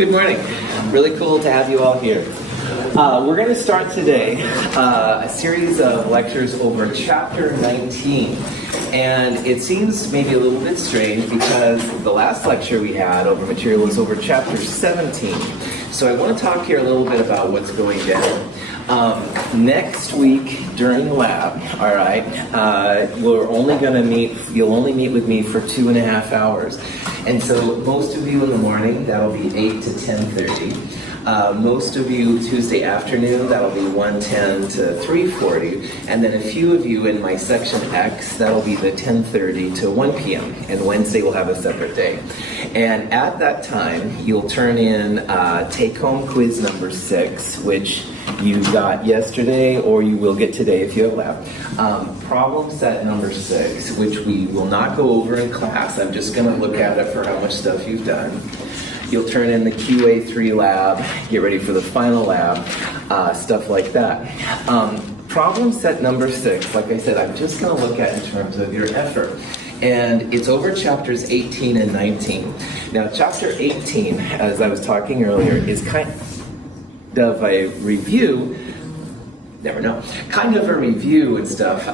Good morning. Really cool to have you all here. We're going to start today a series of lectures over Chapter 19. And it seems maybe a little bit strange because the last lecture we had over material was over Chapter 17. So I want to talk here a little bit about what's going down. Next week during lab, all right, we're only going to meet, you'll only meet with me for 2.5 hours. And so most of you in the morning, that'll be 8 to 10:30. Most of you Tuesday afternoon, that'll be 1:10 to 3:40. And then a few of you in my section X, that'll be the 10:30 to 1 p.m. And Wednesday we'll have a separate day. And at that time, you'll turn in take-home quiz number 6, which you got yesterday, or you will get today if you have lab. Problem set number 6, which we will not go over in class. I'm just going to look at it for how much stuff you've done. You'll turn in the QA3 lab, get ready for the final lab, stuff like that. Problem set number 6, like I said, I'm just going to look at in terms of your effort. And it's over chapters 18 and 19. Now, chapter 18, as I was talking earlier, is kind of a review, kind of a review and stuff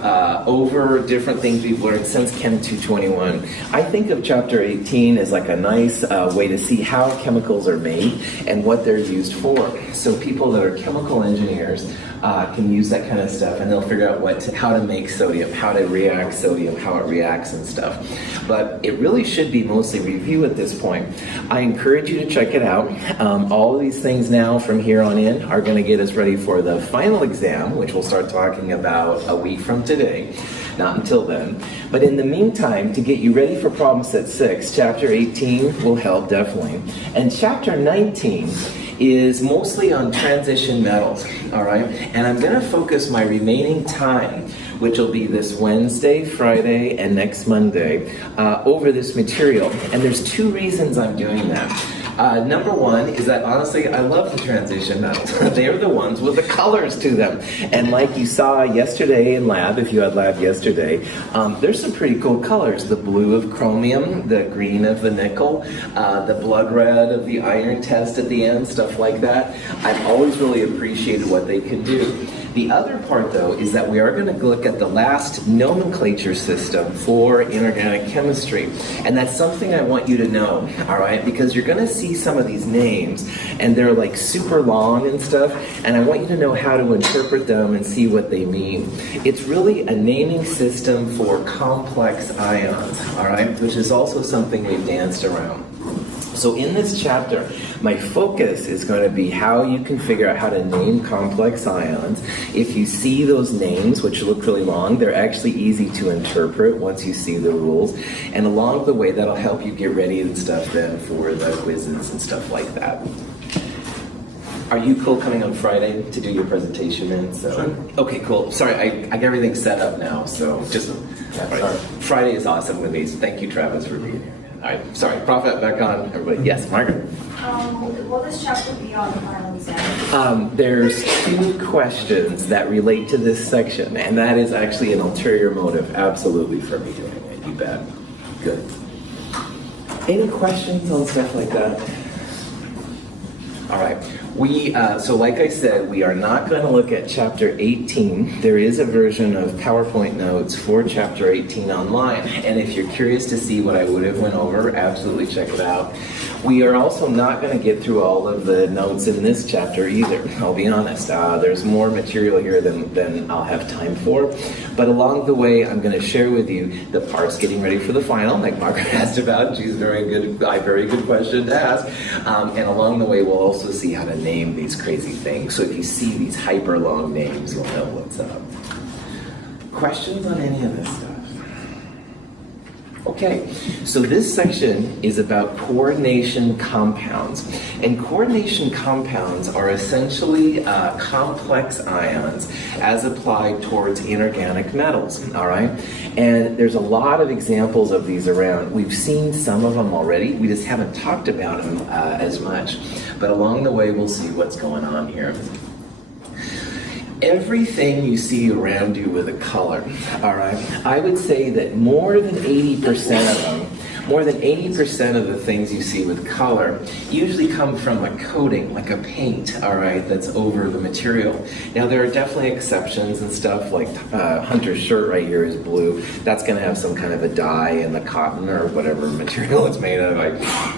over different things we've learned since Chem 221. I think of chapter 18 as like a nice way to see how chemicals are made and what they're used for. So people that are chemical engineers can use that kind of stuff, and they'll figure out how to make sodium, how to react sodium, how it reacts and stuff. But it really should be mostly review at this point. I encourage you to check it out. All of these things now from here on in are going to get us ready for the final exam, which we'll start talking about a week from today. Not until then. But in the meantime, to get you ready for problem set 6, chapter 18 will help definitely. And chapter 19 is mostly on transition metals, all right? And I'm going to focus my remaining time, which will be this Wednesday, Friday, and next Monday, over this material. And there's 2 reasons I'm doing that. Number one is that honestly, I love the transition metals. They're the ones with the colors to them. And like you saw yesterday in lab, if you had lab yesterday, there's some pretty cool colors. The blue of chromium, the green of the nickel, the blood red of the iron test at the end, stuff like that. I've always really appreciated what they can do. The other part, though, is that we are going to look at the last nomenclature system for inorganic chemistry. And that's something I want you to know, all right? Because you're going to see some of these names, and they're like super long and stuff, and I want you to know how to interpret them and see what they mean. It's really a naming system for complex ions, all right? Which is also something we've danced around. So in this chapter, my focus is going to be how you can figure out how to name complex ions. If you see those names, which look really long, they're actually easy to interpret once you see the rules. And along the way, that'll help you get ready and stuff then for the quizzes and stuff like that. Are you cool coming on Friday to do your presentation then? So, sure. Okay, cool. Sorry, I got everything set up now, so just... Sorry. Friday is awesome with me, so thank you, Travis, for being here. All right, sorry, Prophet, back on, everybody. Yes, Margaret. Will this chapter be on the final exam? There's 2 questions that relate to this section, and that is actually an ulterior motive, absolutely, for me doing it. You bet. Good. Any questions on stuff like that? All right. So like I said, we are not going to look at Chapter 18. There is a version of PowerPoint notes for Chapter 18 online. And if you're curious to see what I would have went over, absolutely check it out. We are also not going to get through all of the notes in this chapter either, I'll be honest. There's more material here than I'll have time for. But along the way, I'm going to share with you the parts getting ready for the final, like Margaret asked about. She's very good question to ask. And along the way, we'll also see how to name these crazy things. So if you see these hyper long names, you'll know what's up. Questions on any of this stuff? Okay, so this section is about coordination compounds. And coordination compounds are essentially complex ions as applied towards inorganic metals, all right? And there's a lot of examples of these around. We've seen some of them already. We just haven't talked about them as much. But along the way, we'll see what's going on here. Everything you see around you with a color, all right, I would say that more than 80% of them more than 80% of the things you see with color usually come from a coating, like a paint, all right, that's over the material. Now, there are definitely exceptions and stuff, like Hunter's shirt right here is blue. That's going to have some kind of a dye in the cotton or whatever material it's made of. I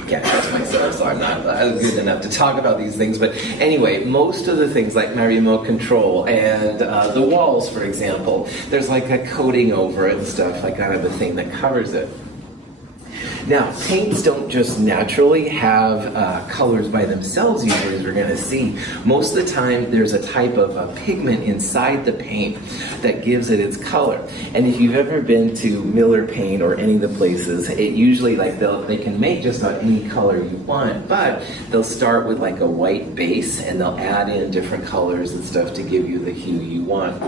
can't trust myself, so I'm not good enough to talk about these things. But anyway, most of the things like my remote control and the walls, for example, there's like a coating over it and stuff, like kind of a thing that covers it. Now, paints don't just naturally have colors by themselves, usually, as we're going to see. Most of the time, there's a type of a pigment inside the paint that gives it its color. And if you've ever been to Miller Paint or any of the places, it usually, like, they can make just about any color you want, but they'll start with like a white base, and they'll add in different colors and stuff to give you the hue you want.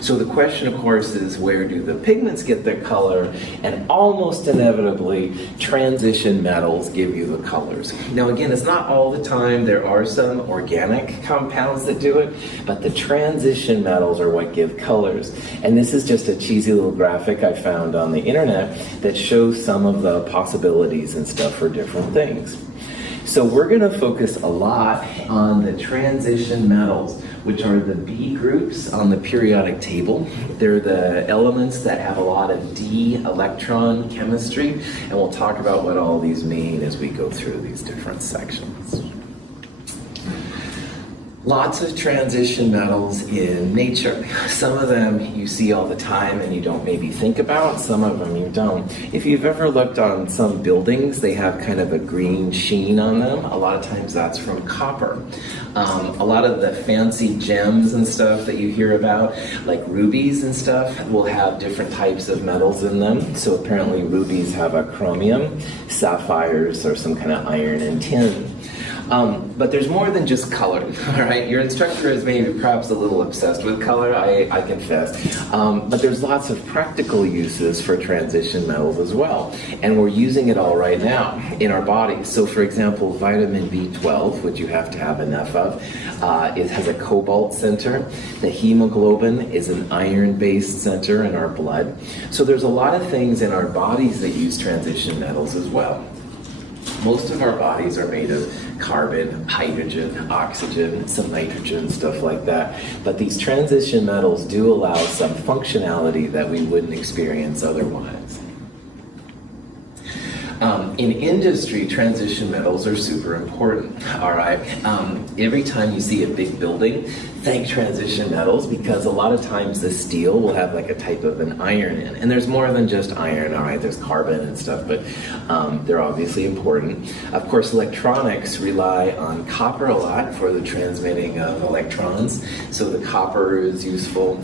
So the question, of course, is where do the pigments get their color? And almost inevitably, transition metals give you the colors. Now again, it's not all the time. There are some organic compounds that do it, but the transition metals are what give colors. And this is just a cheesy little graphic I found on the internet that shows some of the possibilities and stuff for different things. So we're going to focus a lot on the transition metals, which are the B groups on the periodic table. They're the elements that have a lot of D electron chemistry, and we'll talk about what all these mean as we go through these different sections. Lots of transition metals in nature. Some of them you see all the time and you don't maybe think about, some of them you don't. If you've ever looked on some buildings, they have kind of a green sheen on them. A lot of times that's from copper. A lot of the fancy gems and stuff that you hear about, like rubies and stuff, will have different types of metals in them. So apparently rubies have a chromium, sapphires are some kind of iron and tin. But there's more than just color, all right? Your instructor is maybe perhaps a little obsessed with color, I confess. But there's lots of practical uses for transition metals as well. And we're using it all right now in our bodies. So for example, vitamin B12, which you have to have enough of, it has a cobalt center. The hemoglobin is an iron-based center in our blood. So there's a lot of things in our bodies that use transition metals as well. Most of our bodies are made of carbon, hydrogen, oxygen, some nitrogen, stuff like that. But these transition metals do allow some functionality that we wouldn't experience otherwise. In industry, transition metals are super important, all right? Every time you see a big building, thank transition metals, because a lot of times the steel will have like a type of an iron in. And there's more than just iron, all right? There's carbon and stuff, but they're obviously important. Of course, electronics rely on copper a lot for the transmitting of electrons, so the copper is useful.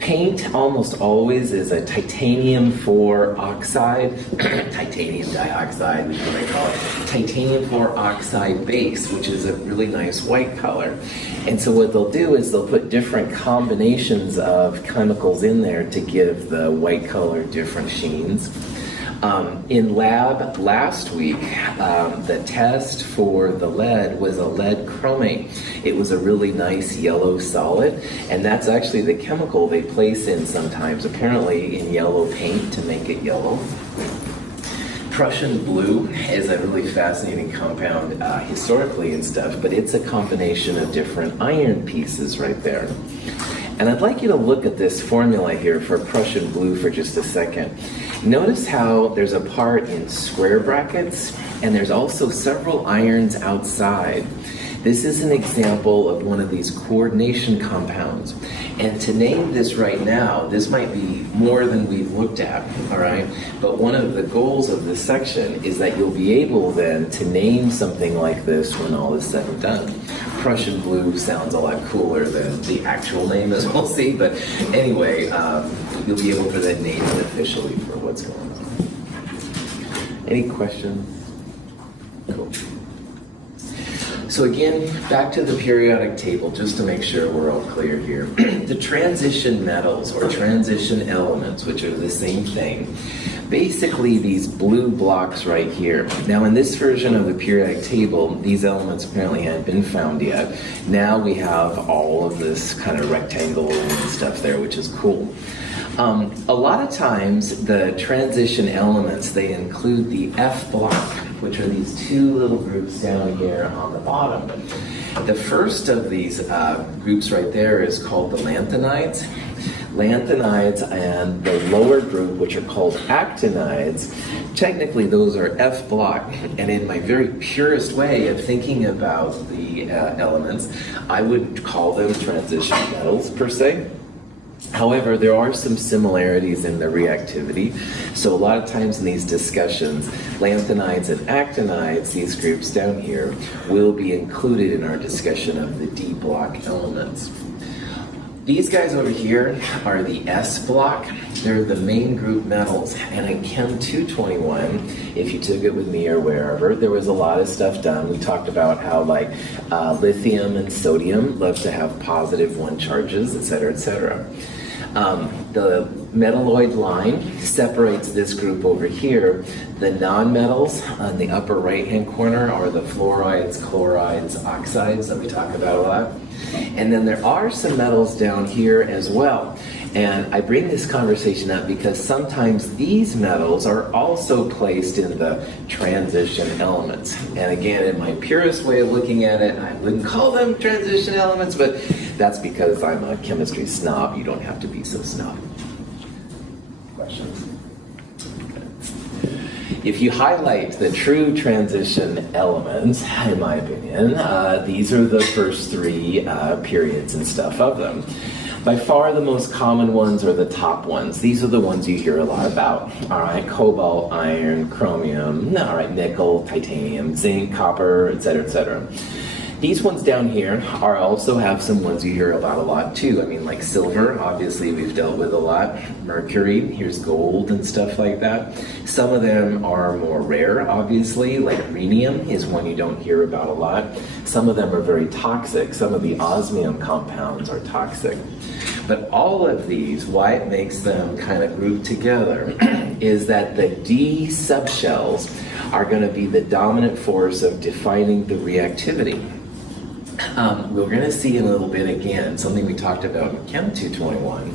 Paint almost always is a titanium 4 oxide, titanium dioxide, which is what they call it, titanium 4 oxide base, which is a really nice white color. And so what they'll do is they'll put different combinations of chemicals in there to give the white color different sheens. In lab last week, the test for the lead was a lead chromate. It was a really nice yellow solid, and that's actually the chemical they place in sometimes, apparently in yellow paint to make it yellow. Prussian Blue is a really fascinating compound historically and stuff, but it's a combination of different iron pieces right there. And I'd like you to look at this formula here for Prussian Blue for just a second. Notice how there's a part in square brackets, and there's also several irons outside. This is an example of one of these coordination compounds. And to name this right now, this might be more than we've looked at, all right? But one of the goals of this section is that you'll be able then to name something like this when all is said and done. Prussian Blue sounds a lot cooler than the actual name, as we'll see, but anyway, you'll be able to then name it officially for what's going on. Any questions? Cool. So again, back to the periodic table, just to make sure we're all clear here. The transition metals, or transition elements, which are the same thing, basically these blue blocks right here. Now in this version of the periodic table, these elements apparently hadn't been found yet. Now we have all of this kind of rectangle and stuff there, which is cool. A lot of times the transition elements, they include the F block, which are these two little groups down here on the bottom. The first of these groups right there is called the Lanthanides. Lanthanides and the lower group, which are called Actinides, technically those are F block. And in my very purest way of thinking about the elements, I would call them transition metals per se. However, there are some similarities in the reactivity. So a lot of times in these discussions, lanthanides and actinides, these groups down here, will be included in our discussion of the D block elements. These guys over here are the S block. They're the main group metals. And in Chem 221, if you took it with me or wherever, there was a lot of stuff done. We talked about how lithium and sodium love to have positive one charges, et cetera, et cetera. The metalloid line separates this group over here. The nonmetals on the upper right-hand corner are the fluorides, chlorides, oxides that we talk about a lot. And then there are some metals down here as well. And I bring this conversation up because sometimes these metals are also placed in the transition elements. And again, in my purest way of looking at it, I wouldn't call them transition elements, but that's because I'm a chemistry snob. You don't have to be so snob. Questions? If you highlight the true transition elements, in my opinion, these are the first three periods and stuff of them. By far the most common ones are the top ones. These are the ones you hear a lot about. All right, cobalt, iron, chromium, all right, nickel, titanium, zinc, copper, et cetera, et cetera. These ones down here also have some ones you hear about a lot too. I mean, like silver, obviously we've dealt with a lot. Mercury, here's gold and stuff like that. Some of them are more rare, obviously, like rhenium is one you don't hear about a lot. Some of them are very toxic. Some of the osmium compounds are toxic. But all of these, why it makes them kind of grouped together is that the D subshells are going to be the dominant force of defining the reactivity. We're going to see in a little bit again, something we talked about in Chem 221,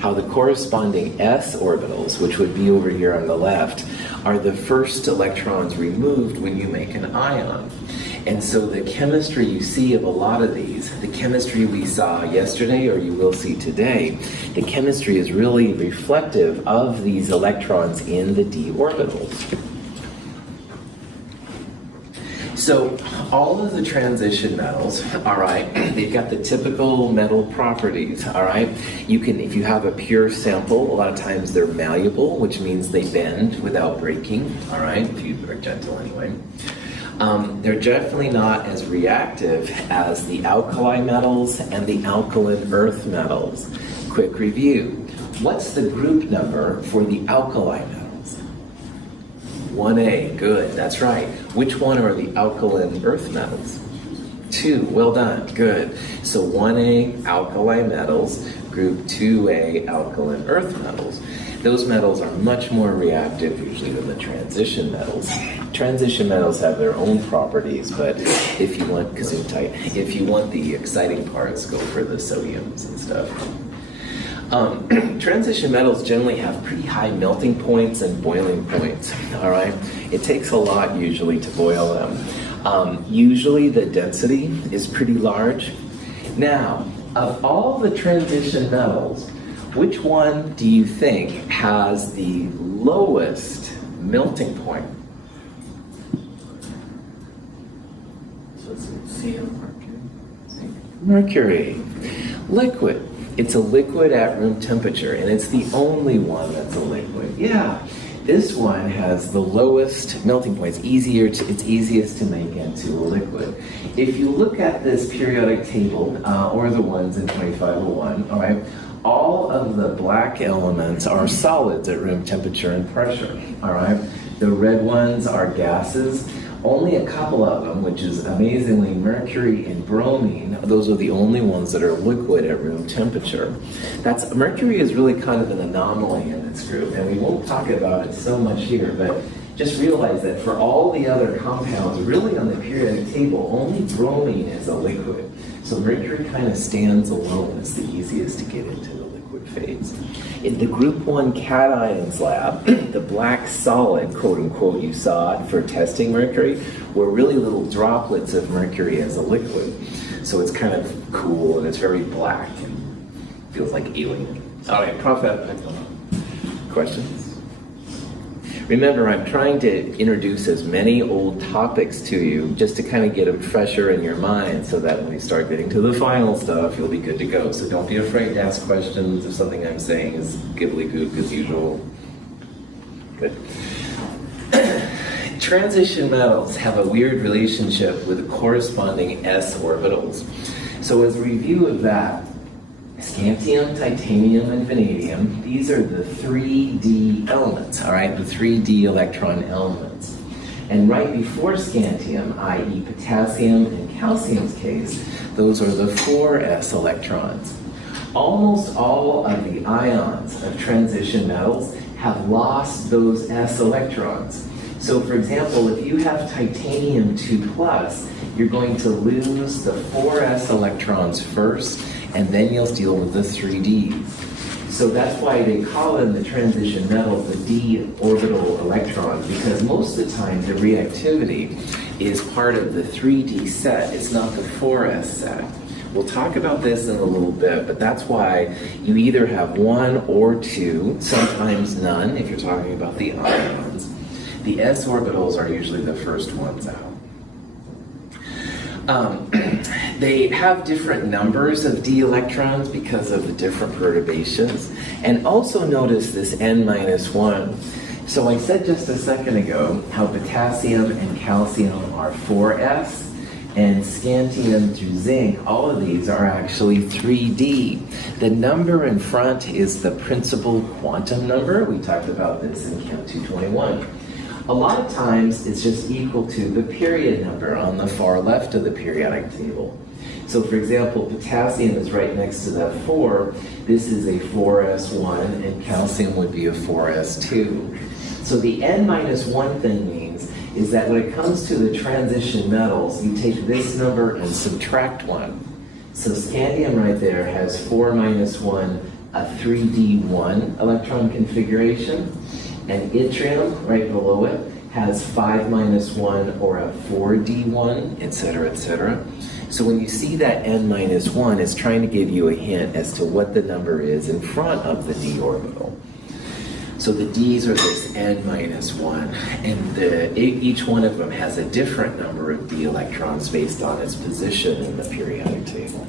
how the corresponding S orbitals, which would be over here on the left, are the first electrons removed when you make an ion. And so the chemistry you see of a lot of these, the chemistry we saw yesterday or you will see today, the chemistry is really reflective of these electrons in the d orbitals. So all of the transition metals, all right, they've got the typical metal properties, all right? You can, if you have a pure sample, a lot of times they're malleable, which means they bend without breaking, all right, if you are gentle anyway. They're definitely not as reactive as the alkali metals and the alkaline earth metals. Quick review. What's the group number for the alkali metals? 1A, good, that's right. Which one are the alkaline earth metals? 2, well done, good. So 1A alkali metals, group 2A alkaline earth metals. Those metals are much more reactive usually than the transition metals. Transition metals have their own properties, but if you want Gesundheit, if you want the exciting parts, go for the sodiums and stuff. Transition metals generally have pretty high melting points and boiling points, all right? It takes a lot usually to boil them. Usually the density is pretty large. Now, of all the transition metals, which one do you think has the lowest melting point? So it's Mercury. Liquid. It's a liquid at room temperature, and it's the only one that's a liquid. Yeah, this one has the lowest melting point. It's easiest to make into a liquid. If you look at this periodic table, or the ones in 2501, all right, all of the black elements are solids at room temperature and pressure, all right? The red ones are gases. Only a couple of them, which is amazingly mercury and bromine, those are the only ones that are liquid at room temperature. Mercury is really kind of an anomaly in this group, and we won't talk about it so much here, but just realize that for all the other compounds, really on the periodic table, only bromine is a liquid. So mercury kind of stands alone as the easiest to get into the liquid. liquid phase. In the group 1 cations lab, the black solid, quote unquote, you saw for testing mercury were really little droplets of mercury as a liquid. So it's kind of cool and it's very black and feels like alien. All right, Prof. Questions? Remember, I'm trying to introduce as many old topics to you just to kind of get them fresher in your mind so that when we start getting to the final stuff, you'll be good to go. So don't be afraid to ask questions if something I'm saying is gibbly-gook as usual. Good. Transition metals have a weird relationship with the corresponding s orbitals. So as a review of that, scantium, titanium, and vanadium, these are the 3D elements, all right, the 3D electron elements. And right before scantium, i.e. potassium and calcium's case, those are the 4s electrons. Almost all of the ions of transition metals have lost those s electrons. So for example, if you have titanium 2+, you're going to lose the 4s electrons first, and then you'll deal with the 3D. So that's why they call them the transition metals, the d orbital electrons, because most of the time the reactivity is part of the 3D set, it's not the 4s set. We'll talk about this in a little bit, but that's why you either have one or two, sometimes none, if you're talking about the ions. The s orbitals are usually the first ones out. They have different numbers of d electrons because of the different perturbations. And also notice this n-1. So I said just a second ago how potassium and calcium are 4s, and scantium through zinc, all of these are actually 3D. The number in front is the principal quantum number. We talked about this in Chem 221. A lot of times it's just equal to the period number on the far left of the periodic table. So for example, potassium is right next to that 4. This is a 4s1 and calcium would be a 4s2. So the n-1 thing means is that when it comes to the transition metals, you take this number and subtract 1. So scandium right there has 4-1, a 3d1 electron configuration. And yttrium, right below it, has 5-1 or a 4d1, etc., etc. So when you see that n-1, it's trying to give you a hint as to what the number is in front of the d orbital. So the d's are this n-1, and each one of them has a different number of d electrons based on its position in the periodic table.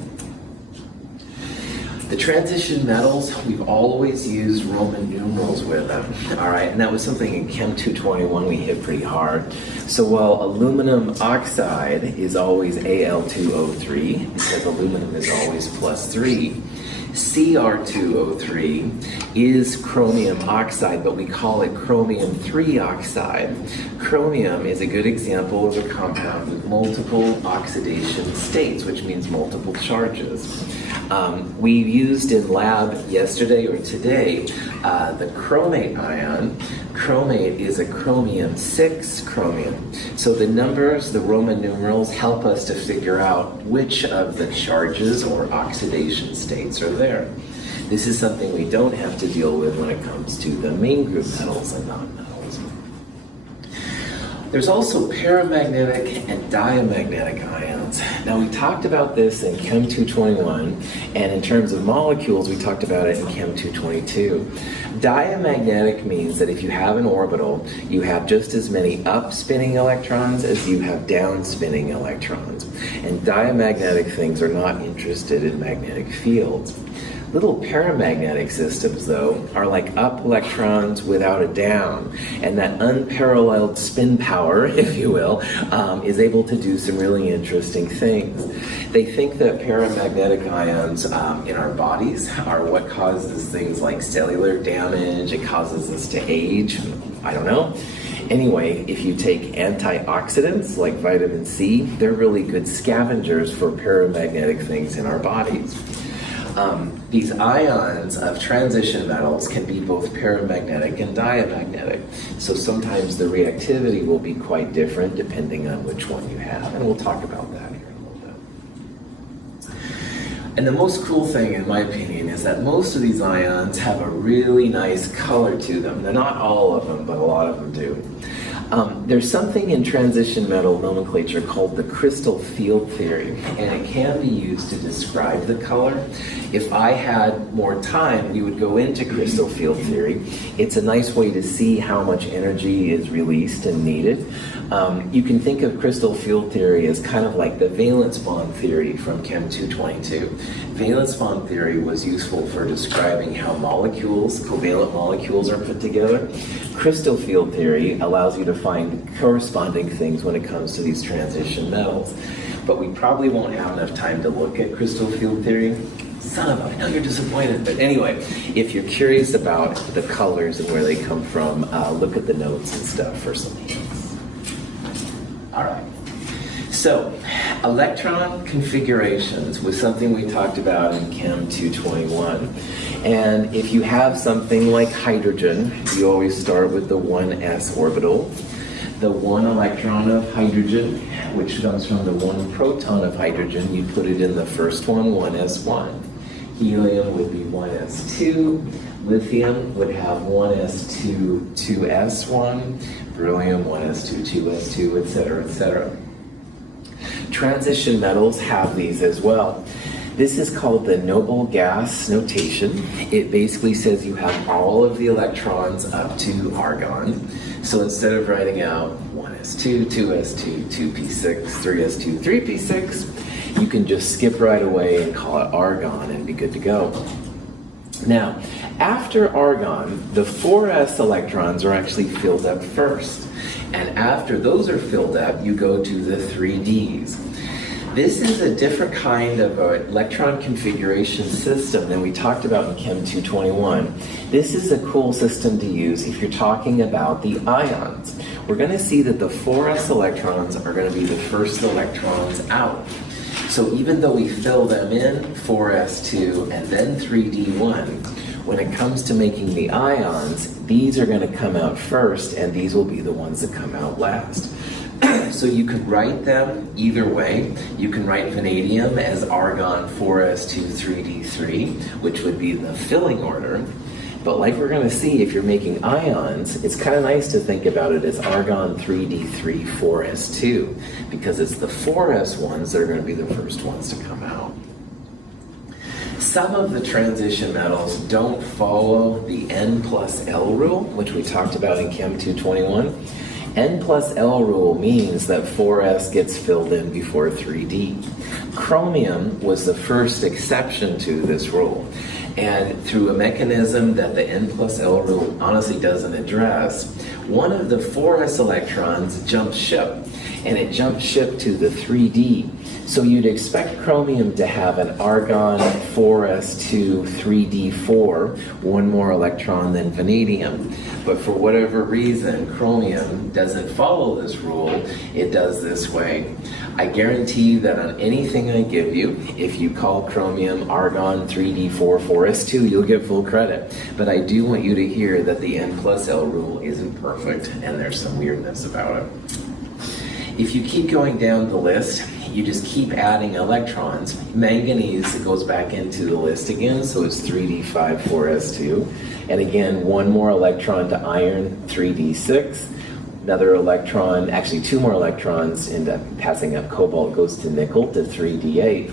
The transition metals, we've always used Roman numerals with them, all right? And that was something in Chem 221 we hit pretty hard. So while aluminum oxide is always Al2O3, because aluminum is always +3, Cr2O3 is chromium oxide, but we call it chromium 3 oxide. Chromium is a good example of a compound with multiple oxidation states, which means multiple charges. We used in lab yesterday or today the chromate ion. Chromate is a chromium 6 chromium. So the numbers, the Roman numerals, help us to figure out which of the charges or oxidation states are there. This is something we don't have to deal with when it comes to the main group metals and nonmetals. There's also paramagnetic and diamagnetic ions. Now we talked about this in Chem 221, and in terms of molecules, we talked about it in Chem 222. Diamagnetic means that if you have an orbital, you have just as many up-spinning electrons as you have down-spinning electrons. And diamagnetic things are not interested in magnetic fields. Little paramagnetic systems, though, are like up electrons without a down, and that unparalleled spin power, if you will, is able to do some really interesting things. They think that paramagnetic ions in our bodies are what causes things like cellular damage, it causes us to age, I don't know. Anyway, if you take antioxidants like vitamin C, they're really good scavengers for paramagnetic things in our bodies. These ions of transition metals can be both paramagnetic and diamagnetic. So sometimes the reactivity will be quite different depending on which one you have. And we'll talk about that here in a little And the most cool thing, in my opinion, is that most of these ions have a really nice color to them. They're not all of them, but a lot of them do. There's something in transition metal nomenclature called the crystal field theory, and it can be used to describe the color. If I had more time, we would go into crystal field theory. It's a nice way to see how much energy is released and needed. You can think of crystal field theory as kind of like the valence bond theory from Chem 222. Valence bond theory was useful for describing how molecules, covalent molecules, are put together. Crystal field theory allows you to find corresponding things when it comes to these transition metals. But we probably won't have enough time to look at crystal field theory. Son of a, I know you're disappointed, but anyway, if you're curious about the colors and where they come from, look at the notes and stuff for some hints. All right. So, electron configurations was something we talked about in Chem 221. And if you have something like hydrogen, you always start with the 1s orbital. The 1 electron of hydrogen, which comes from the 1 proton of hydrogen, you put it in the first one, 1s1. Helium would be 1s2. Lithium would have 1s2, 2s1. Beryllium, 1s2, 2s2, etc., etc. Transition metals have these as well. This is called the noble gas notation. It basically says you have all of the electrons up to argon. So instead of writing out 1s2, 2s2, 2p6, 3s2, 3p6, you can just skip right away and call it argon and be good to go. Now, after argon, the 4s electrons are actually filled up first. And after those are filled up, you go to the 3ds. This is a different kind of electron configuration system than we talked about in Chem 221. This is a cool system to use if you're talking about the ions. We're going to see that the 4s electrons are going to be the first electrons out. So even though we fill them in, 4s2 and then 3d1, when it comes to making the ions, these are going to come out first, and these will be the ones that come out last. So you could write them either way. You can write vanadium as argon 4s2 3d3, which would be the filling order. But like we're going to see, if you're making ions, it's kind of nice to think about it as argon 3d3 4s2, because it's the 4s ones that are going to be the first ones to come out. Some of the transition metals don't follow the N plus L rule, which we talked about in Chem 221. N plus L rule means that 4s gets filled in before 3d. Chromium was the first exception to this rule. And through a mechanism that the N plus L rule honestly doesn't address, one of the 4s electrons jumps ship, and it jumps ship to the 3d. So you'd expect chromium to have an argon 4s2 3d4, one more electron than vanadium. But for whatever reason, chromium doesn't follow this rule. It does this way. I guarantee you that on anything I give you, if you call chromium argon 3d4 4s2, you'll get full credit. But I do want you to hear that the N plus L rule isn't perfect, and there's some weirdness about it. If you keep going down the list, you just keep adding electrons. Manganese goes back into the list again, so it's 3d5 4s2. And again, one more electron to iron, 3d6. Another electron, actually two more electrons end up passing up cobalt, goes to nickel, to 3d8.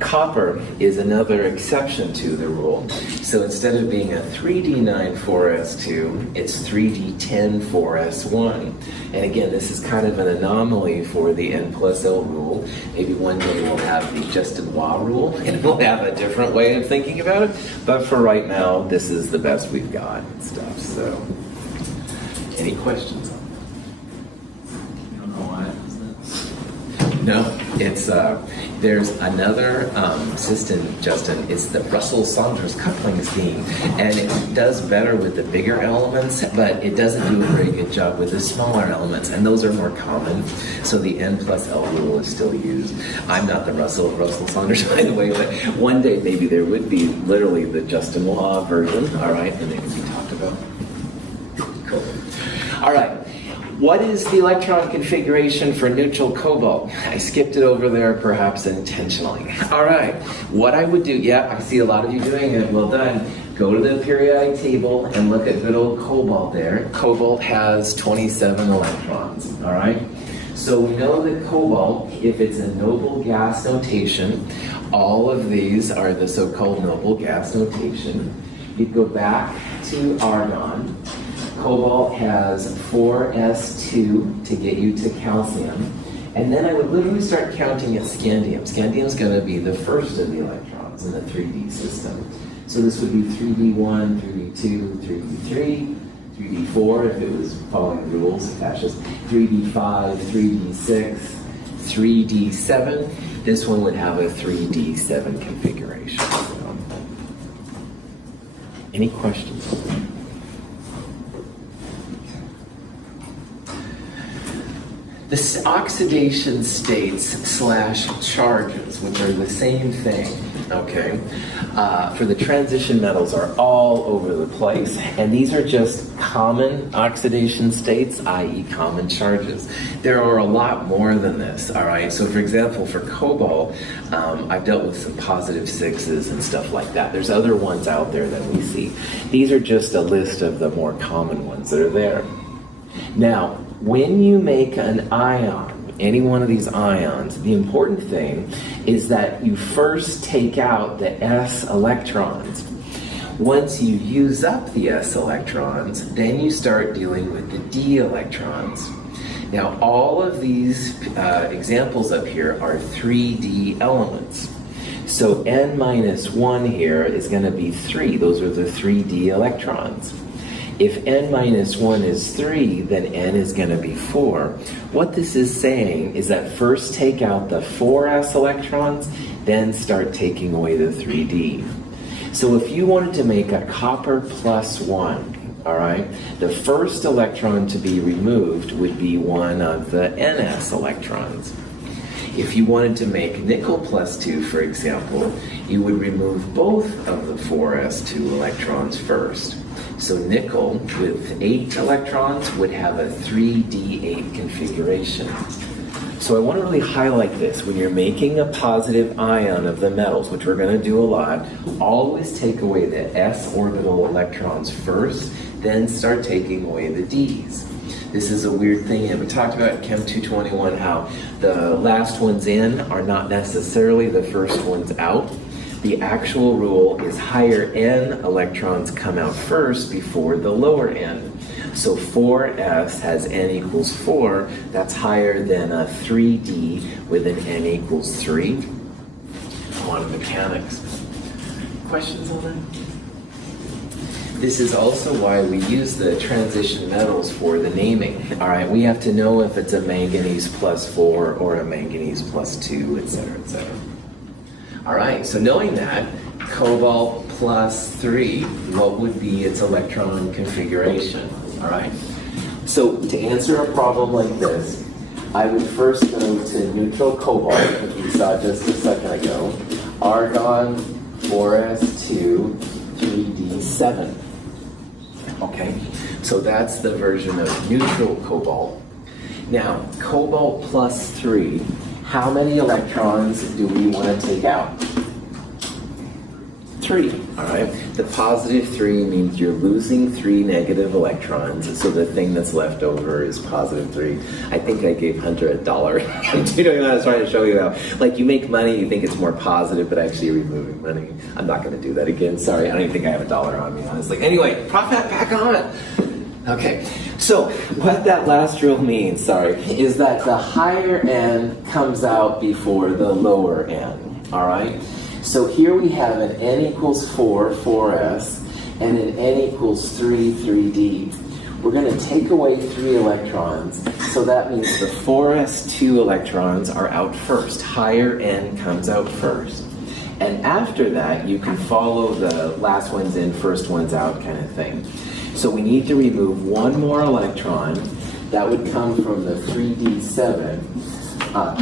Copper is another exception to the rule. So instead of being a 3d9 4s2, it's 3d10 4s1. And again, this is kind of an anomaly for the N plus L rule. Maybe one day we'll have the Justin Waugh rule, and we'll have a different way of thinking about it. But for right now, this is the best we've got and stuff. So, any questions on that? You don't know why it was that? No, it's there's another system, Justin. It's the Russell-Saunders coupling scheme, and it does better with the bigger elements, but it doesn't do a very good job with the smaller elements, and those are more common. So the N plus L rule is still used. I'm not the Russell-Saunders, by the way, but one day maybe there would be literally the Justin Waugh version. All right, and they can be talked about. Cool. All right. What is the electron configuration for neutral cobalt? I skipped it over there, perhaps intentionally. All right, what I would do, yeah, I see a lot of you doing it, well done. Go to the periodic table and look at good old cobalt there. Cobalt has 27 electrons, all right? So we know that cobalt, if it's a noble gas notation, all of these are the so-called noble gas notation. You'd go back to argon. Cobalt has 4s2 to get you to calcium. And then I would literally start counting at scandium. Scandium is going to be the first of the electrons in the 3D system. So this would be 3d1, 3d2, 3d3, 3d4 if it was following the rules attached, 3d5, 3d6, 3d7. This one would have a 3d7 configuration. So, any questions? The oxidation states slash charges, which are the same thing, okay, for the transition metals are all over the place. And these are just common oxidation states, i.e. common charges. There are a lot more than this, all right? So for example, for cobalt, I've dealt with some positive sixes and stuff like that. There's other ones out there that we see. These are just a list of the more common ones that are there. Now, when you make an ion, any one of these ions, the important thing is that you first take out the s electrons. Once you use up the s electrons, then you start dealing with the d electrons. Now, all of these examples up here are 3D elements. So n minus 1 here is going to be 3. Those are the 3D electrons. If n minus 1 is 3, then n is going to be 4. What this is saying is that first take out the 4s electrons, then start taking away the 3d. So if you wanted to make a copper plus 1, all right, the first electron to be removed would be one of the ns electrons. If you wanted to make nickel plus 2, for example, you would remove both of the 4s2 electrons first. So nickel with 8 electrons would have a 3d8 configuration. So I want to really highlight this. When you're making a positive ion of the metals, which we're going to do a lot, always take away the s orbital electrons first, then start taking away the d's. This is a weird thing, and we talked about in Chem 221 how the last ones in are not necessarily the first ones out. The actual rule is higher n electrons come out first before the lower n. So 4s has n equals 4. That's higher than a 3d with an n equals 3. Quantum mechanics. Questions on that? This is also why we use the transition metals for the naming. All right, we have to know if it's a manganese plus 4 or a manganese plus 2, etc., etc. All right, so knowing that, cobalt plus 3, what would be its electron configuration? All right, so to answer a problem like this, I would first go to neutral cobalt, which we saw just a second ago, argon 4s2 3d7. Okay, so that's the version of neutral cobalt. Now, cobalt plus 3, how many electrons do we want to take out? 3, all right? The positive 3 means you're losing 3 negative electrons, so the thing that's left over is positive 3. I think I gave Hunter $1. You know what I was trying to show you now? Like, you make money, you think it's more positive, but actually you're removing money. I'm not going to do that again. Sorry, I don't even think I have $1 on me, honestly. Anyway, profit back on. Okay, so what that last rule means, is that the higher n comes out before the lower n, all right? So here we have an n equals 4, 4s, and an n equals 3, 3d. We're going to take away 3 electrons, so that means the 4s2 electrons are out first. Higher n comes out first. And after that, you can follow the last one's in, first one's out kind of thing. So we need to remove 1 more electron. That would come from the 3d7.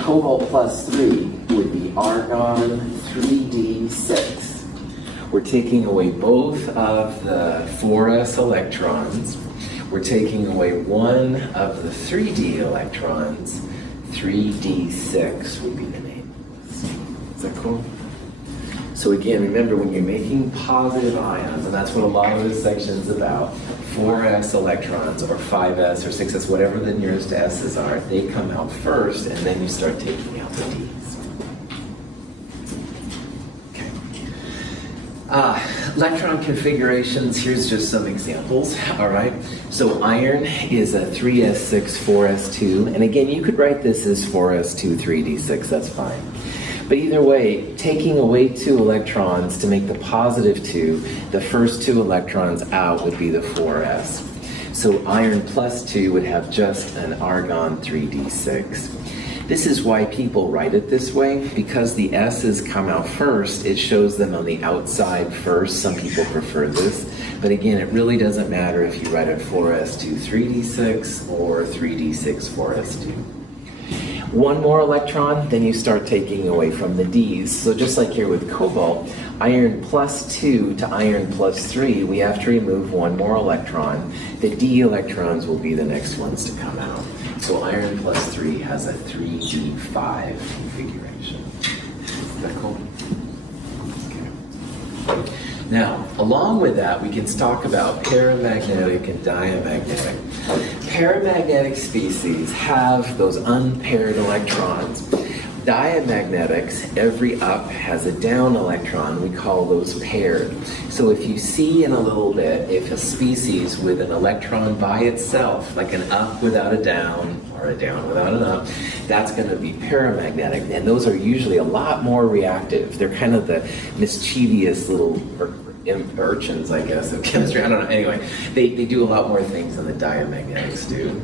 Cobalt plus 3 would be argon 3d6. We're taking away both of the 4s electrons. we're taking away one of the 3D electrons. 3d6 would be the name. Is that cool? So again, remember when you're making positive ions, and that's what a lot of this section is about, 4s electrons or 5s or 6s, whatever the nearest s's are, they come out first, and then you start taking out the d's. Okay. Electron configurations, here's just some examples, all right? So iron is a 3s6, 4s2, and again, you could write this as 4s2, 3d6, that's fine. But either way, taking away 2 electrons to make the positive 2, the first 2 electrons out would be the 4s. So iron plus 2 would have just an argon 3d6. This is why people write it this way, because the s's come out first, it shows them on the outside first. Some people prefer this. But again, it really doesn't matter if you write it 4s2, 3d6 or 3d6, 4s2. One more electron, then you start taking away from the Ds. So just like here with cobalt, iron plus 2 to iron plus 3, we have to remove one more electron. The D electrons will be the next ones to come out. So iron plus 3 has a 3d5 configuration. Is that cool? Okay. Now, along with that, we can talk about paramagnetic and diamagnetic. Paramagnetic species have those unpaired electrons. Diamagnetics, every up has a down electron. We call those paired. So if you see in a little bit, if a species with an electron by itself, like an up without a down, or a down without an up, that's going to be paramagnetic. And those are usually a lot more reactive. They're kind of the mischievous little urchins, I guess, of chemistry. I don't know. Anyway, they do a lot more things than the diamagnetics do.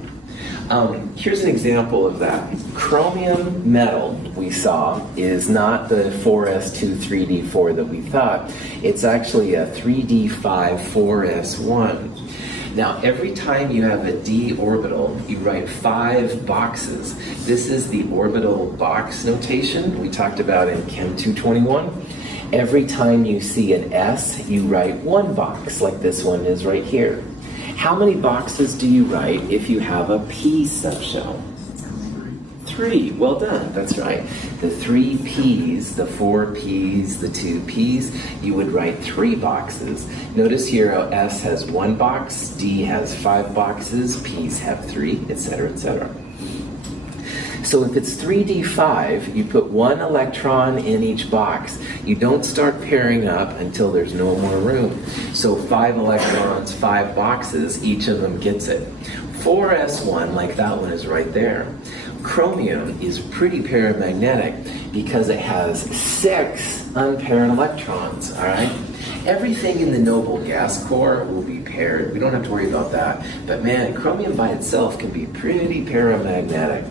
Here's an example of that. Chromium metal, we saw, is not the 4s2, 3d4 that we thought. It's actually a 3d5, 4s1. Now, every time you have a d orbital, you write 5 boxes. This is the orbital box notation we talked about in Chem 221. Every time you see an S, you write 1 box, like this one is right here. How many boxes do you write if you have a P subshell? 3. Well done. That's right. The 3 P's, the 4 P's, the 2 P's, you would write 3 boxes. Notice here S has 1 box, D has 5 boxes, P's have 3, etc., etc. So if it's 3d5, you put 1 electron in each box. You don't start pairing up until there's no more room. So 5 electrons, 5 boxes, each of them gets it. 4s1, like that one is right there. Chromium is pretty paramagnetic because it has 6 unpaired electrons, all right? Everything in the noble gas core will be paired. We don't have to worry about that. But man, chromium by itself can be pretty paramagnetic.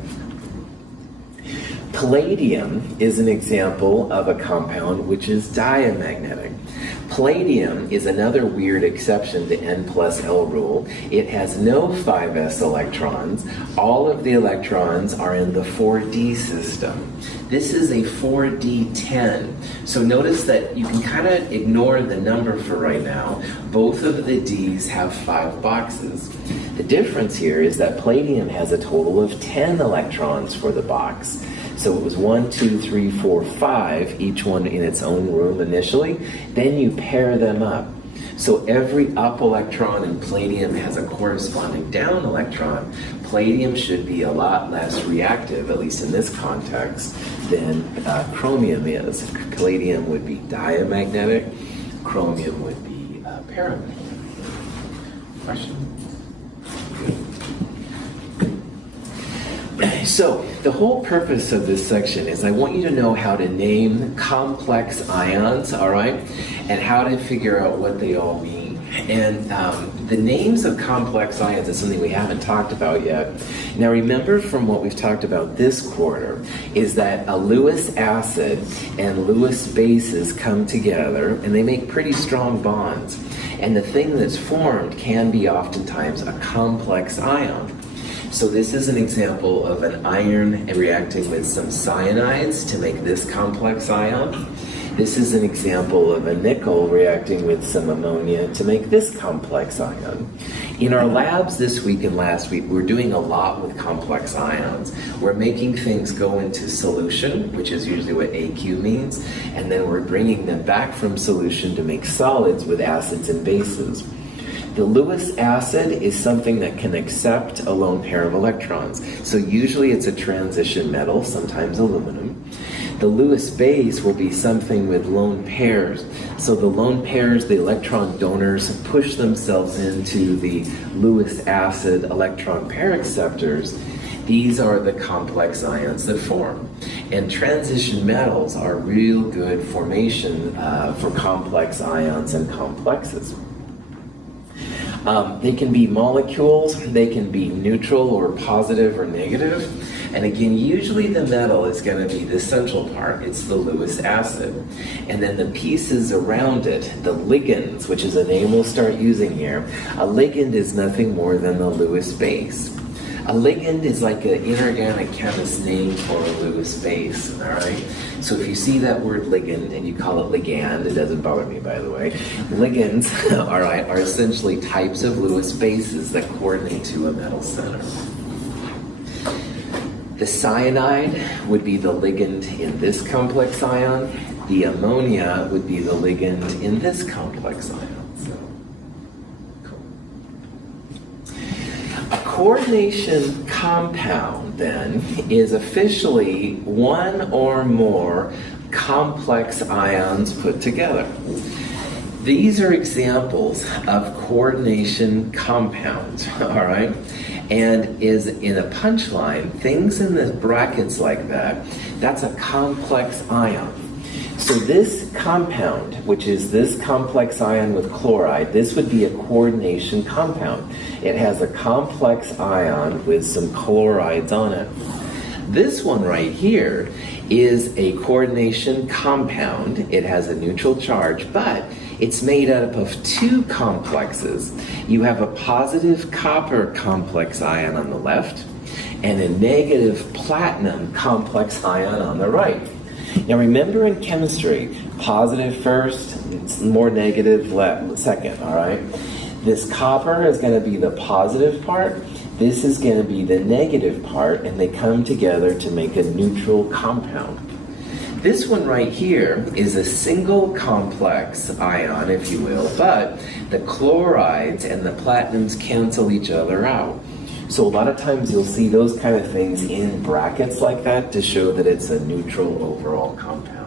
Palladium is an example of a compound which is diamagnetic. Palladium is another weird exception to N plus L rule. It has no 5s electrons. All of the electrons are in the 4D system. This is a 4D10. So notice that you can kind of ignore the number for right now. Both of the Ds have 5 boxes. The difference here is that palladium has a total of 10 electrons for the box. So it was 1, 2, 3, 4, 5, each one in its own room initially. Then you pair them up. So every up electron in palladium has a corresponding down electron. Palladium should be a lot less reactive, at least in this context, than chromium is. Palladium would be diamagnetic. Chromium would be paramagnetic. Question? So, the whole purpose of this section is I want you to know how to name complex ions, all right? And how to figure out what they all mean. And the names of complex ions is something we haven't talked about yet. Now remember from what we've talked about this quarter is that a Lewis acid and Lewis bases come together and they make pretty strong bonds. And the thing that's formed can be oftentimes a complex ion. So this is an example of an iron reacting with some cyanides to make this complex ion. This is an example of a nickel reacting with some ammonia to make this complex ion. In our labs this week and last week, we're doing a lot with complex ions. We're making things go into solution, which is usually what AQ means, and then we're bringing them back from solution to make solids with acids and bases. The Lewis acid is something that can accept a lone pair of electrons. So usually it's a transition metal, sometimes aluminum. The Lewis base will be something with lone pairs. So the lone pairs, the electron donors, push themselves into the Lewis acid electron pair acceptors. These are the complex ions that form. And transition metals are real good formation for complex ions and complexes. They can be molecules, they can be neutral or positive or negative. And again, usually the metal is going to be the central part. It's the Lewis acid. And then the pieces around it, the ligands, which is a name we'll start using here. A ligand is nothing more than the Lewis base. A ligand is like an inorganic chemist's name for a Lewis base, all right? So if you see that word ligand and you call it ligand, it doesn't bother me, by the way. Ligands, all right, are essentially types of Lewis bases that coordinate to a metal center. The cyanide would be the ligand in this complex ion. The ammonia would be the ligand in this complex ion. So, cool. A coordination compound, then, is officially one or more complex ions put together. These are examples of coordination compounds, all right? And is in a punchline, things in the brackets like that, that's a complex ion. So this compound, which is this complex ion with chloride, this would be a coordination compound. It has a complex ion with some chlorides on it. This one right here is a coordination compound. It has a neutral charge, but it's made up of two complexes. You have a positive copper complex ion on the left and a negative platinum complex ion on the right. Now remember in chemistry, positive first, it's more negative second, all right? This copper is going to be the positive part. This is going to be the negative part, and they come together to make a neutral compound. This one right here is a single complex ion, if you will, but the chlorides and the platinums cancel each other out. So a lot of times you'll see those kind of things in brackets like that to show that it's a neutral overall compound.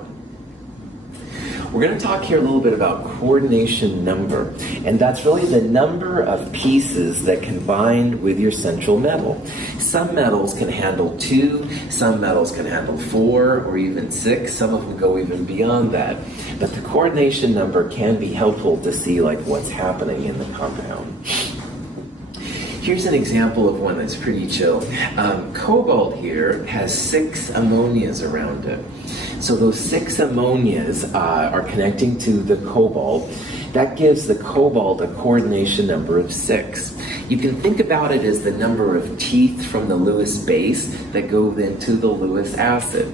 We're going to talk here a little bit about coordination number, and that's really the number of pieces that combine with your central metal. Some metals can handle 2, some metals can handle 4 or even 6, some of them go even beyond that. But the coordination number can be helpful to see like what's happening in the compound. Here's an example of one that's pretty chill. Cobalt here has 6 ammonias around it. So those 6 ammonias are connecting to the cobalt. That gives the cobalt a coordination number of 6. You can think about it as the number of teeth from the Lewis base that go into the Lewis acid.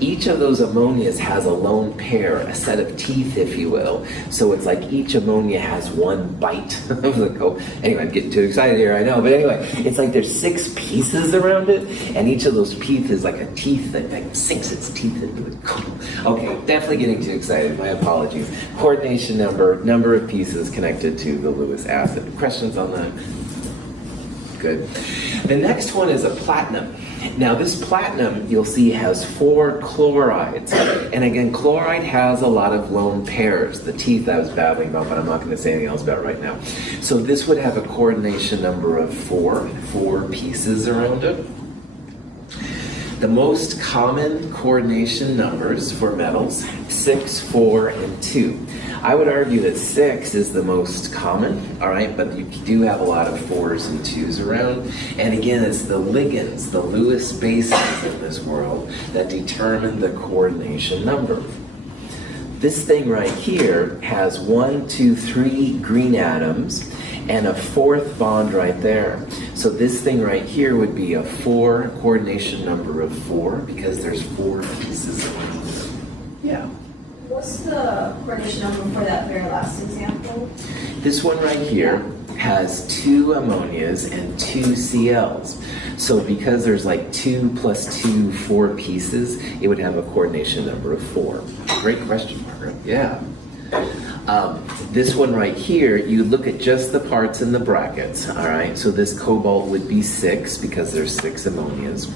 Each of those ammonias has a lone pair, a set of teeth, if you will. So it's like each ammonia has one bite of the cobalt. Anyway, I'm getting too excited here, I know. But anyway, it's like there's 6 pieces around it, and each of those teeth is like a teeth that like sinks its teeth into the cobalt. Okay, definitely getting too excited. My apologies. Coordination number of pieces connected to the Lewis acid. Questions on that? Good. The next one is a platinum. Now this platinum, you'll see, has 4 chlorides. And again, chloride has a lot of lone pairs, the teeth I was babbling about, but I'm not going to say anything else about it right now. So this would have a coordination number of 4 pieces around it. The most common coordination numbers for metals, 6, 4, and 2. I would argue that 6 is the most common, all right, but you do have a lot of 4s and 2s around. And again, it's the ligands, the Lewis bases in this world that determine the coordination number. This thing right here has 1, 2, 3 green atoms and a 4th bond right there. So this thing right here would be a 4 coordination number of 4 because there's 4 pieces around it. Yeah. What's the coordination number for that very last example? This one right here has 2 ammonias and 2 Cls. So because there's like 2 plus 2, 4 pieces, it would have a coordination number of 4. Great question, Margaret. Yeah. This one right here, you look at just the parts in the brackets, all right? So this cobalt would be 6 because there's 6 ammonias.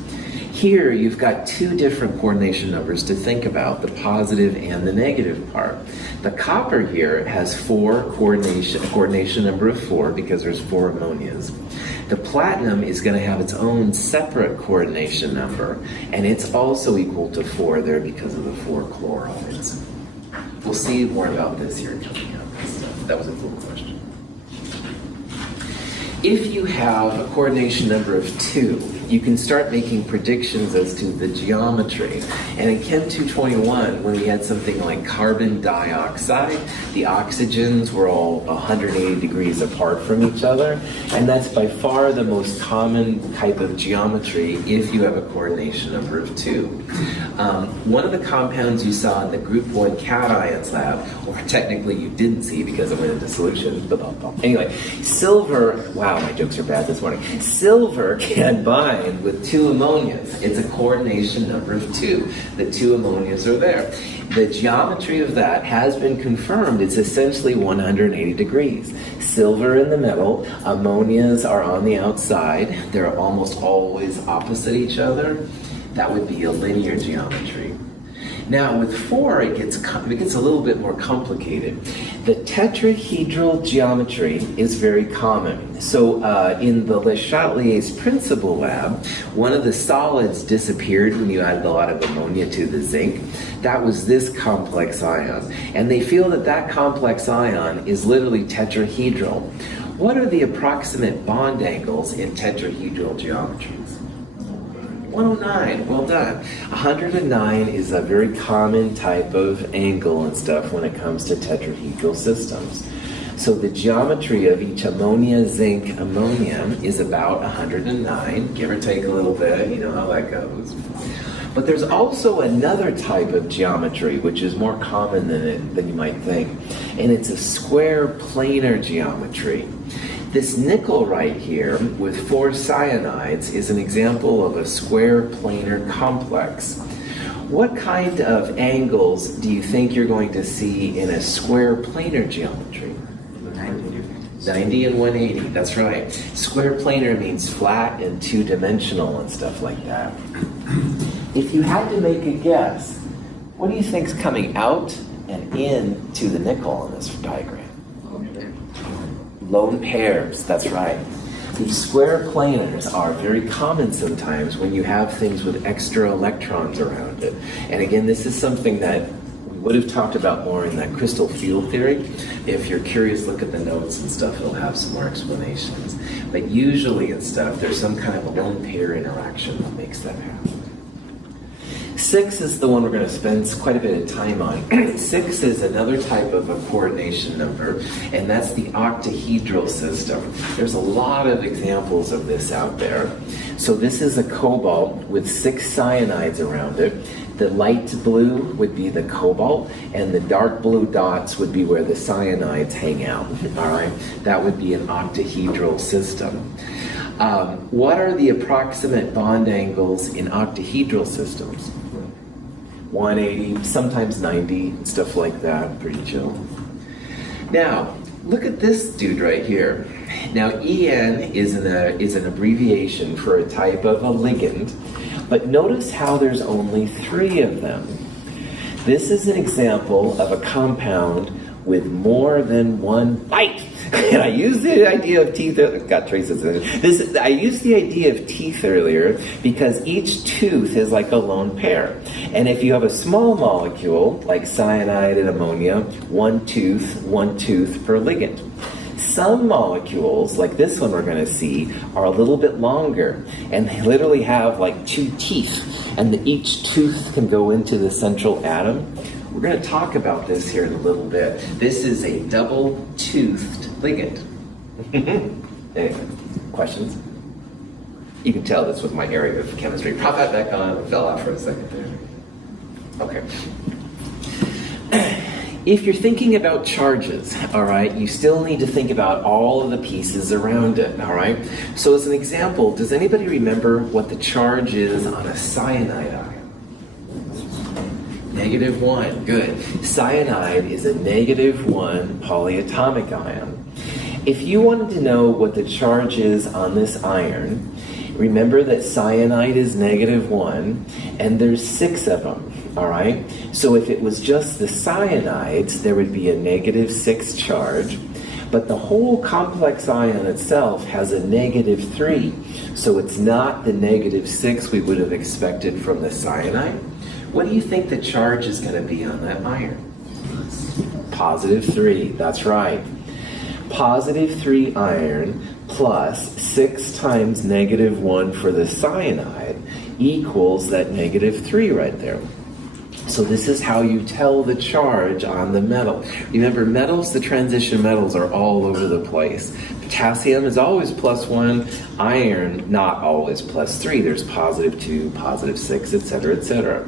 Here, you've got 2 different coordination numbers to think about, the positive and the negative part. The copper here has 4 coordination number of 4 because there's 4 ammonias. The platinum is going to have its own separate coordination number, and it's also equal to 4 there because of the 4 chlorides. We'll see more about this here coming up. That was a cool question. If you have a coordination number of 2, you can start making predictions as to the geometry. And in Chem 221, when we had something like carbon dioxide, the oxygens were all 180 degrees apart from each other. And that's by far the most common type of geometry if you have a coordination number of 2. One of the compounds you saw in the group 1 cations lab, or technically you didn't see because it went into solution. Anyway, silver, wow, my jokes are bad this morning. Silver can bind with 2 ammonias. It's a coordination number of 2. The 2 ammonias are there. The geometry of that has been confirmed. It's essentially 180 degrees. Silver in the middle, ammonias are on the outside. They're almost always opposite each other. That would be a linear geometry. Now with 4, it gets a little bit more complicated. The tetrahedral geometry is very common. So in the Le Chatelier's principal lab, one of the solids disappeared when you added a lot of ammonia to the zinc. That was this complex ion. And they feel that that complex ion is literally tetrahedral. What are the approximate bond angles in tetrahedral geometries? 109, well done. 109 is a very common type of angle and stuff when it comes to tetrahedral systems. So the geometry of each ammonia, zinc, ammonium is about 109, give or take a little bit, you know how that goes. But there's also another type of geometry which is more common than you might think, and it's a square planar geometry. This nickel right here with 4 cyanides is an example of a square planar complex. What kind of angles do you think you're going to see in a square planar geometry? 90 and 180, that's right. Square planar means flat and 2-dimensional and stuff like that. If you had to make a guess, what do you think's coming out and in to the nickel on this diagram? Lone pairs, that's right. These square planars are very common sometimes when you have things with extra electrons around it. And again, this is something that we would have talked about more in that crystal field theory. If you're curious, look at the notes and stuff, it'll have some more explanations. But usually in stuff, there's some kind of a lone pair interaction that makes that happen. 6 is the one we're going to spend quite a bit of time on. 6 is another type of a coordination number, and that's the octahedral system. There's a lot of examples of this out there. So this is a cobalt with 6 cyanides around it. The light blue would be the cobalt, and the dark blue dots would be where the cyanides hang out. All right, that would be an octahedral system. What are the approximate bond angles in octahedral systems? 180, sometimes 90, stuff like that, pretty chill. Now, look at this dude right here. Now, En is an abbreviation for a type of a ligand, but notice how there's only 3 of them. This is an example of a compound with more than one bite. And I used the idea of teeth. Got traces in it. I used the idea of teeth earlier because each tooth is like a lone pair. And if you have a small molecule like cyanide and ammonia, one tooth per ligand. Some molecules, like this one we're going to see, are a little bit longer, and they literally have like 2 teeth, and each tooth can go into the central atom. We're going to talk about this here in a little bit. This is a double-toothed ligand. Anyway, questions? You can tell this was my area of chemistry. Pop that back on. Fell off for a second there. Okay. If you're thinking about charges, all right, you still need to think about all of the pieces around it, all right? So as an example, does anybody remember what the charge is on a cyanide ion? -1, good. Cyanide is a -1 polyatomic ion. If you wanted to know what the charge is on this iron, remember that cyanide is -1, and there's 6 of them, all right? So if it was just the cyanides, there would be a -6 charge, but the whole complex ion itself has a -3, so it's not the -6 we would have expected from the cyanide. What do you think the charge is going to be on that iron? +3, that's right. +3 iron plus 6 times -1 for the cyanide equals that -3 right there. So this is how you tell the charge on the metal. Remember, metals, the transition metals are all over the place. Potassium is always +1, iron not always +3. There's +2, +6, etc., etc.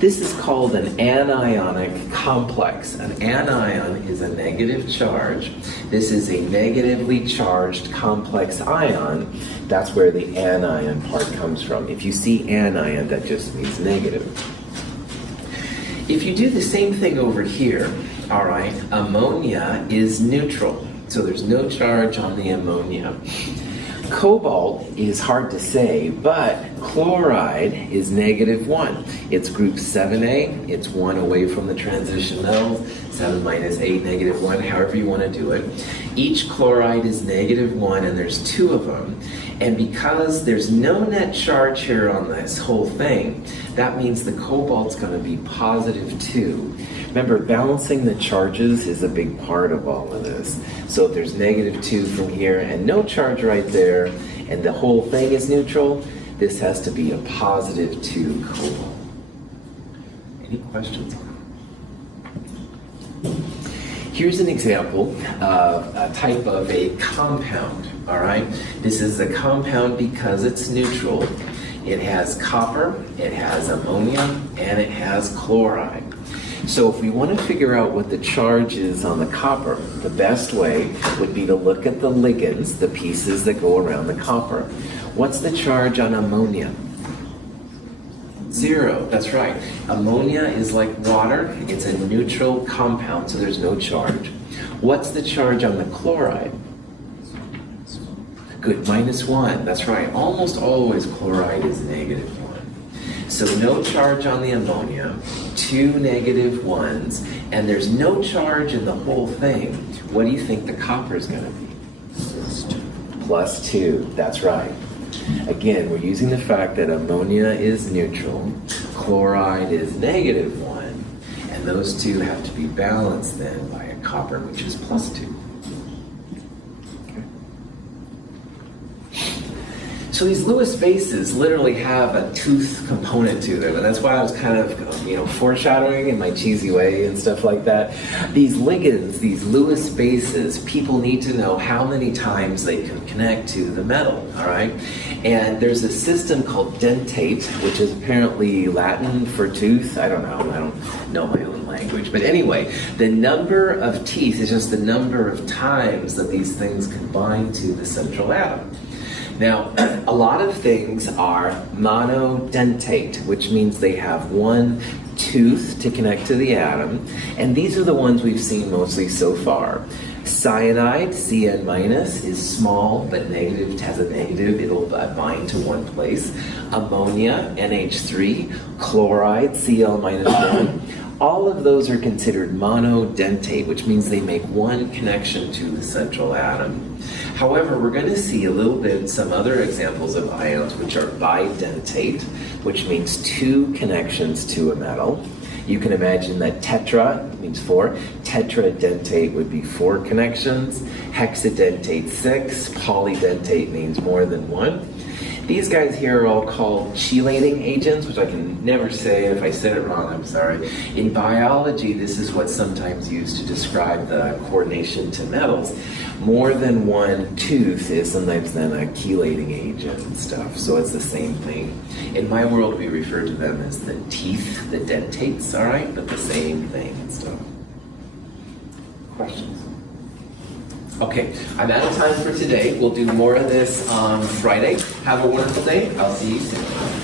This is called an anionic complex. An anion is a negative charge. This is a negatively charged complex ion. That's where the anion part comes from. If you see anion, that just means negative. If you do the same thing over here, all right, ammonia is neutral. So there's no charge on the ammonia. Cobalt is hard to say, but chloride is -1. It's group 7A. It's 1 away from the transition metals. 7 minus 8, -1, however you want to do it. Each chloride is -1, and there's 2 of them. And because there's no net charge here on this whole thing, that means the cobalt's going to be +2. Remember, balancing the charges is a big part of all of this. So if there's -2 from here and no charge right there, and the whole thing is neutral, this has to be a +2 cobalt. Any questions? Here's an example of a type of a compound, all right? This is a compound because it's neutral. It has copper, it has ammonia, and it has chloride. So if we want to figure out what the charge is on the copper, the best way would be to look at the ligands, the pieces that go around the copper. What's the charge on ammonia? 0, that's right. Ammonia is like water. It's a neutral compound, so there's no charge. What's the charge on the chloride? Good, -1, that's right. Almost always chloride is -1. So no charge on the ammonia, 2 -1s, and there's no charge in the whole thing. What do you think the copper is going to be? +2, that's right. Again, we're using the fact that ammonia is neutral, chloride is -1, and those two have to be balanced then by a copper, which is +2. So these Lewis bases literally have a tooth component to them, and that's why I was kind of, foreshadowing in my cheesy way and stuff like that. These ligands, these Lewis bases, people need to know how many times they can connect to the metal, all right? And there's a system called dentate, which is apparently Latin for tooth. I don't know my own language. But anyway, the number of teeth is just the number of times that these things can bind to the central atom. Now, a lot of things are monodentate, which means they have one tooth to connect to the atom, and these are the ones we've seen mostly so far. Cyanide, Cn-, is small but negative, has a negative, it'll bind to one place. Ammonia, NH3, chloride, Cl-1. All of those are considered monodentate, which means they make one connection to the central atom. However, we're going to see a little bit some other examples of ions which are bidentate, which means 2 connections to a metal. You can imagine that tetra means 4. Tetradentate would be 4 connections. Hexadentate 6. Polydentate means more than 1. These guys here are all called chelating agents, which I can never say. If I said it wrong, I'm sorry. In biology, this is what's sometimes used to describe the coordination to metals. More than one tooth is sometimes then a chelating agent and stuff, so it's the same thing. In my world, we refer to them as the teeth, the dentates, all right, but the same thing and stuff. Questions? Okay, I'm out of time for today. We'll do more of this on Friday. Have a wonderful day. I'll see you soon.